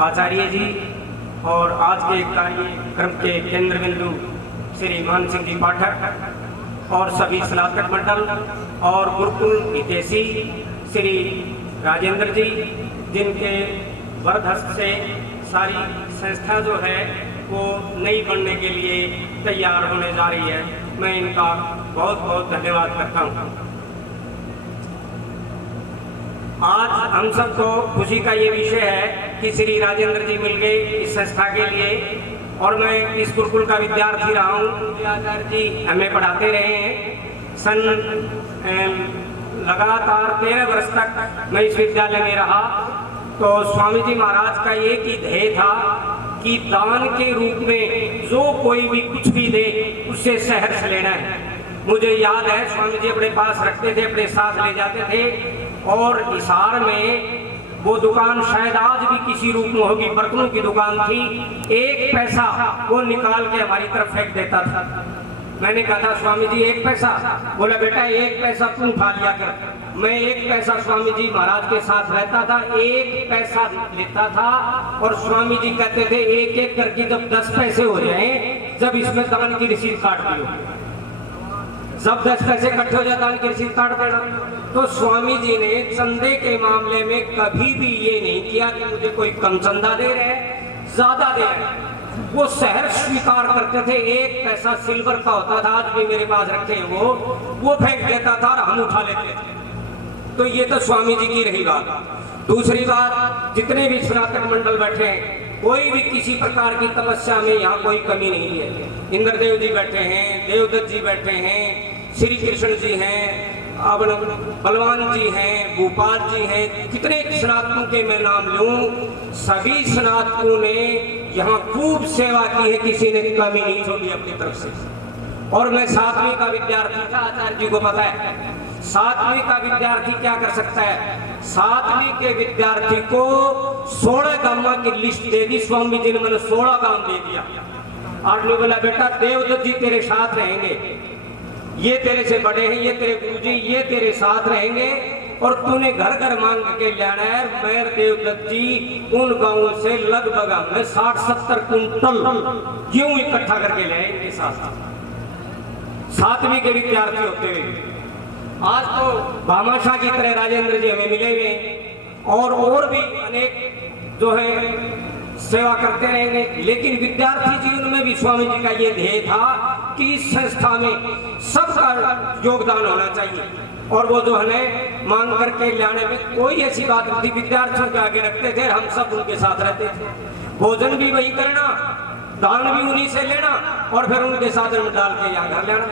आचार्य जी और आज के कार्यक्रम के केंद्र बिंदु श्री मान सिंह जी पाठक और सभी स्नातक मंडल और गुरुकुल हितैषी श्री राजेंद्र जी, जिनके वरदहस्त से सारी संस्था जो है वो नई बनने के लिए तैयार होने जा रही है, मैं इनका बहुत बहुत धन्यवाद करता हूँ। आज हम सबको खुशी का ये विषय है कि श्री राजेंद्र जी मिल गए इस संस्था के लिए, और मैं इस गुरुकुल का विद्यार्थी रहा हूँ। आचार्य जी हमें पढ़ाते रहे हैं। सन लगातार 13 वर्ष तक मैं इस विद्यालय में रहा। तो स्वामी जी महाराज का एक ही ध्येय था कि दान के रूप में जो कोई भी कुछ भी दे उससे सहर्ष लेना है। मुझे याद है स्वामी जी अपने पास रखते थे, अपने साथ ले जाते थे, और हिसार में वो दुकान शायद आज भी किसी रूप में होगी, बर्तनों की दुकान थी। 1 पैसा वो निकाल के हमारी तरफ फेंक देता था। मैंने कहा था स्वामी जी 1 पैसा, बोला बेटा 1 पैसा तुम उठा लिया कर। मैं 1 पैसा स्वामी जी महाराज के साथ रहता था, 1 पैसा लेता था, और स्वामी जी कहते थे एक एक करके जब 10 पैसे हो जाए, जब इसमें दान की रसीद काट दियो। जब 10 पैसे इकट्ठे हो जाए दान की रसीद काट देना। तो स्वामी जी ने चंदे के मामले में कभी भी ये नहीं किया कि मुझे कोई कम चंदा दे रहे हैं, ज्यादा दे रहे हैं। वो सहर्ष स्वीकार करते थे। 1 पैसा सिल्वर का होता था, आज भी मेरे पास रखे हैं, वो फेंक देता था और हम उठा लेते थे। तो ये तो स्वामी जी की रही बात। दूसरी बात, जितने भी स्नातक मंडल बैठे हैं, कोई भी किसी प्रकार की तपस्या में यहाँ कोई कमी नहीं है। इंद्रदेव जी बैठे हैं, देवदत्त जी बैठे हैं, श्री कृष्ण जी हैं, अब बलवान जी हैं, भूपाल जी हैं, कितने स्नातकों के मैं नाम लूं, सभी स्नातकों ने यहाँ खूब सेवा की है, किसी ने कमी नहीं छोड़ी अपनी तरफ से। और मैं 7वीं का विद्यार्थी था, आचार्य जी को पता है 7वीं का विद्यार्थी क्या कर सकता है। 7वीं के विद्यार्थी को 16 गांव की लिस्ट दे दी स्वामी जी ने, मैंने 16 गांव दे दिया। और ने बोला बेटा देवदत्त जी तेरे साथ रहेंगे, ये तेरे से बड़े हैं, ये तेरे गुरुजी, ये तेरे साथ रहेंगे, और तूने घर घर मांग के लाना है। मैं देवदत्त जी उन गांवों से लगभग हमने 60-70 कुंटल गेहूं इकट्ठा करके ले आए इनके साथ। 7वीं के विद्यार्थी होते हुए आज तो भामाशाह की तरह राजेंद्र जी हमें मिले हुए, और भी अनेक जो है सेवा करते रहेंगे। लेकिन विद्यार्थी जीवन में भी स्वामी जी का ये ध्येय था कि इस संस्था में सबका योगदान होना चाहिए, और वो जो हमें मांग करके लाने में कोई ऐसी बात नहीं थी। विद्यार्थियों के आगे रखते थे, हम सब उनके साथ रहते थे। भोजन भी वही करना, दान भी उन्हीं से लेना, और फिर उनके साथ डाल के यहाँ घर लेना।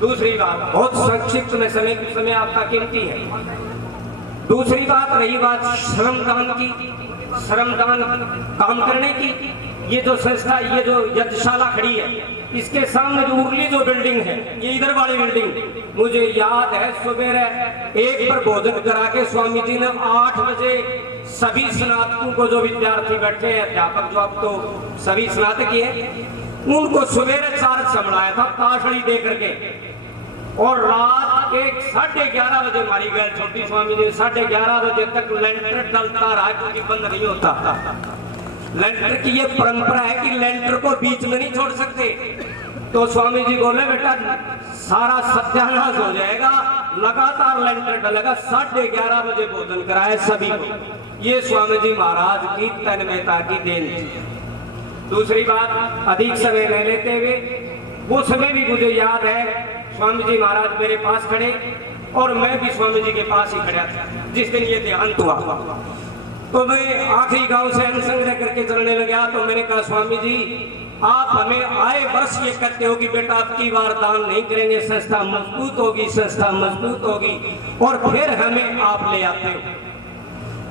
दूसरी बात, बहुत संक्षिप्त में समय आपका कीमती है। दूसरी बात रही बात श्रमदान की, श्रमदान काम करने की। ये जो संस्था, ये जो यज्ञशाला खड़ी है, इसके सामने जो उर्ली जो बिल्डिंग है, ये इधर वाली बिल्डिंग, मुझे याद है सुबह 1 पर भोजन करा के स्वामी जी ने 8 बजे सभी स्नातकों को, जो विद्यार्थी बैठे हैं, अध्यापक जो अब तो सभी स्नातक ही है, उनको सुबह 4 संभलाया था ताशड़ी दे करके, और रात 11:30 बजे मारी गई छोटी स्वामी जी। 11:30 बजे तक लेंटर डलता रहा, क्योंकि बंद नहीं होता। लेंटर की ये परंपरा है कि लेंटर को बीच में नहीं छोड़ सकते। तो स्वामी जी बोले बेटा सारा सत्यानाश हो जाएगा, लगातार लेंटर डलेगा। 11:30 बजे भोजन कराए सभी को। ये स्वामी जी महाराज की तन्मयता की देन थी। दूसरी बात, अधिक समय न लेते हुए, वो समय भी मुझे याद है स्वामी जी महाराज मेरे पास खड़े, और मैं भी स्वामी जी के पास ही खड़ा था जिस दिन ये देहांत हुआ। तो मैं आखिरी गांव से अन्न संग्रह करके चलने लगा। तो मैंने कहा स्वामी जी आप हमें आए वर्ष ये कहते हो कि बेटा अब की बार दान नहीं करेंगे, संस्था मजबूत होगी, संस्था मजबूत होगी, और फिर हमें आप ले आते हो।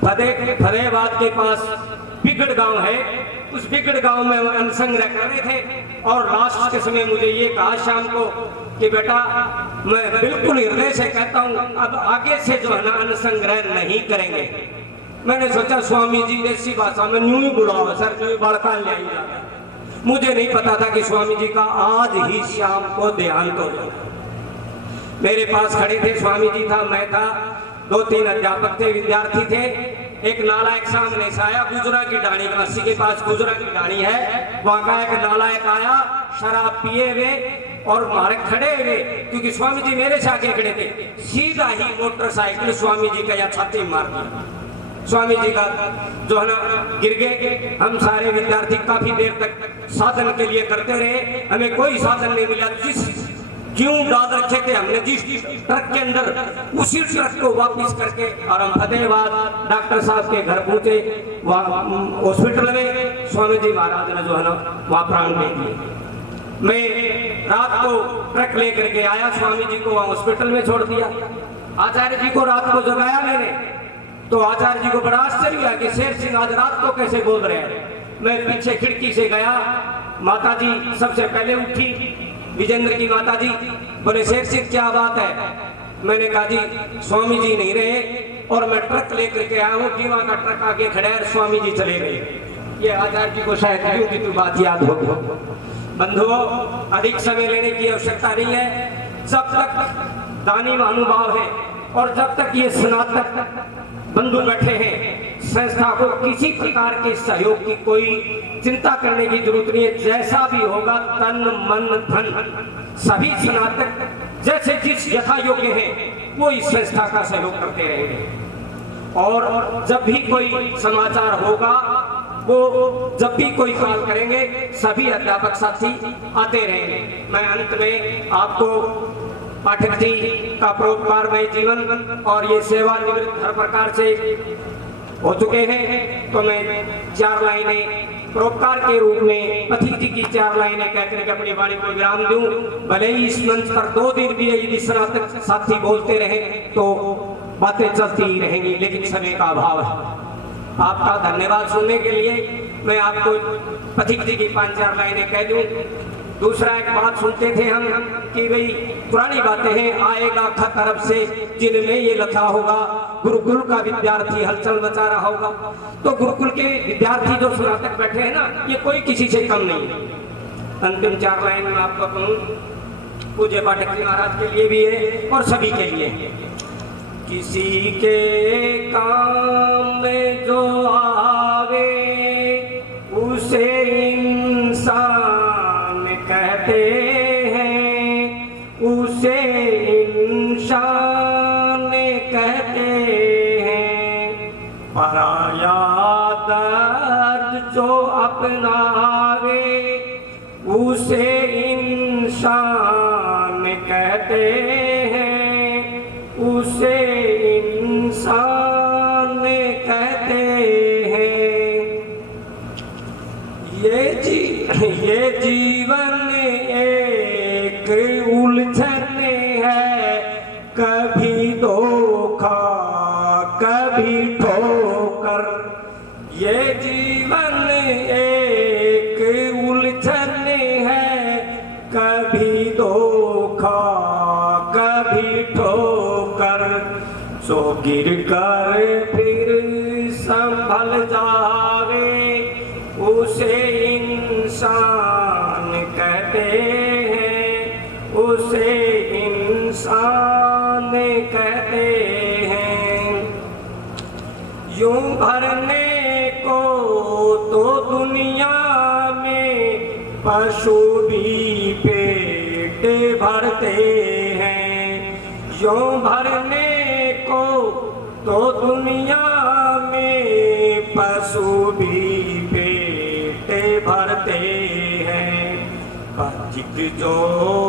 फतेहाबाद के पास बिगड़ गांव है, उस बिगड़ गांव में अन्न संग्रह कर रहे थे, और लास्ट के समय मुझे ये कहा शाम को कि बेटा मैं बिल्कुल हृदय से कहता हूँ अब आगे से जो है ना अन्न संग्रह नहीं करेंगे। मैंने सोचा स्वामी जी देसी भाषा में न्यू ही बुलाओ सर, न्यू बड़का ले आइएगा। मुझे नहीं पता था कि स्वामी जी का आज ही शाम को देहांत हो जाए। मेरे पास खड़े थे, स्वामी जी था, मैं था, 2-3 अध्यापक थे, विद्यार्थी थे, एक नालायक सामने से आया, गुजरा की डाणी का, अस्सी के पास गुजरा की डाणी है, वहां का एक नालायक आया शराब पिए हुए और मारे खड़े हुए, क्योंकि स्वामी जी मेरे से आगे खड़े थे, सीधा ही मोटरसाइकिल स्वामी जी का या छाती में मार दिया। स्वामी जी का जो है ना गिर गए। हम सारे विद्यार्थी काफी देर तक साधन के लिए करते रहे, हमें कोई साधन नहीं मिला। जिस क्यों डाल रखे थे हमने जिस ट्रक के अंदर, उसी ट्रक को वापस करके और हम फतेहाबाद डॉक्टर साहब के घर पहुंचे। वहाँ हॉस्पिटल में स्वामी जी महाराज ने जो है ना वहाँ प्राण दे दिए। मैं रात को ट्रक लेकर के आया, स्वामी जी को वहाँ हॉस्पिटल में छोड़ दिया। आचार्य जी को रात को जगाया मैंने, तो आचार्य जी को बड़ा आश्चर्य हुआ कि शेर सिंह आज रात को कैसे बोल रहे हैं। मैं पीछे खिड़की से गया, माता जी सबसे पहले उठी, विजेंद्र की माता जी। बोले शेर सिंह क्या बात है? मैंने कहा जी स्वामी जी नहीं रहे और मैं ट्रक लेकर के आया हूँ, दीवा का ट्रक आगे खड़ा है, स्वामी जी चले गए। ये आचार्य जी को शायद यूं की तो बात याद हो। बंधुओं, अधिक समय लेने की आवश्यकता नहीं है। जब तक दानी महानुभाव है और जब तक ये स्नातक बंधु बैठे हैं, संस्था को किसी प्रकार के सहयोग की कोई चिंता करने की जरूरत नहीं है। जैसा भी होगा तन मन धन सभी स्नातक जैसे जिस यथा योग्य हैं वो इस संस्था का सहयोग करते रहेंगे। और जब भी कोई समाचार होगा, वो जब भी कोई कॉल करेंगे, सभी अध्यापक साथी आते रहेंगे। मैं अंत में आपको पाठक जी का परोपकारमय जीवन और ये सेवानिवृत्त हर प्रकार से हो चुके हैं, तो मैं 4 लाइनें परोपकार के रूप में पथिक जी की 4 लाइनें कहकर के अपनी वाणी को विराम दूं। भले ही इस मंच पर 2 दिन भी यदि स्नातक साथी बोलते रहे तो बातें चलती ही रहेंगी, लेकिन समय का अभाव है। आपका धन्यवाद सुनने के लिए। मैं आपको पथिक जी की 5-4 लाइनें कह दूं। दूसरा एक बात सुनते थे हम कि भाई पुरानी बातें हैं, आएगा खत अरब से जिनमें ये लिखा होगा गुरुकुल का विद्यार्थी हलचल मचा रहा होगा। तो गुरुकुल के विद्यार्थी जो स्नातक बैठे हैं ना, ये कोई किसी से कम नहीं है। अंतिम 4 लाइन में आपको कहूँ, पूज्य पाठक जी महाराज के लिए भी है और सभी के लिए। किसी के काम में जो आवे उसे इंसान कहते हैं, उसे इंसान कहते हैं। पराया दर्द जो अपनावे उसे इंसान कहते हैं, उसे इंसान कहते हैं। ये जीवन एक उलझन है, कभी धोखा कभी ठोकर। ये जीवन एक उलझन है, कभी धोखा कभी ठोकर। सो गिर कर फिर संभल जावे उसे इंसान कहते हैं, उसे इंसान कहते हैं। यूं भरने को तो दुनिया में पशु भी पेट भरते हैं। यूं भरने को तो दुनिया में पशु भी पेट भरते हैं। पथिक जो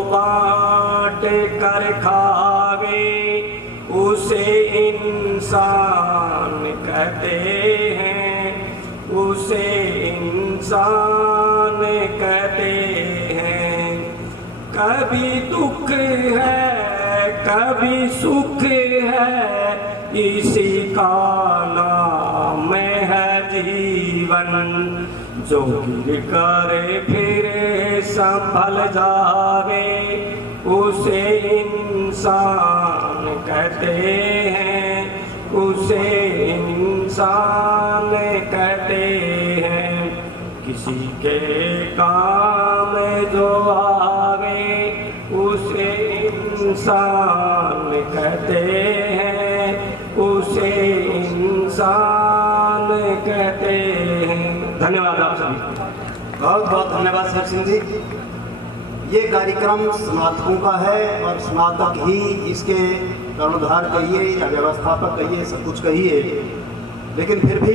बांट कर खावे उसे इंसान कहते हैं, उसे इंसान कहते हैं। कभी दुख है कभी सुख है, इसी का नाम है जीवन। जो गिर कर फिर संभल जावे उसे इंसान कहते हैं, उसे इंसान कहते हैं। किसी के काम जो आवे उसे इंसान कहते हैं, उसे इंसान हूँ। धन्यवाद आप सभी। बहुत बहुत धन्यवाद सर सिंह जी। ये कार्यक्रम स्नातकों का है और स्नातक ही इसके कर्णधार कहिए या व्यवस्थापक कहिए, सब कुछ कहिए, लेकिन फिर भी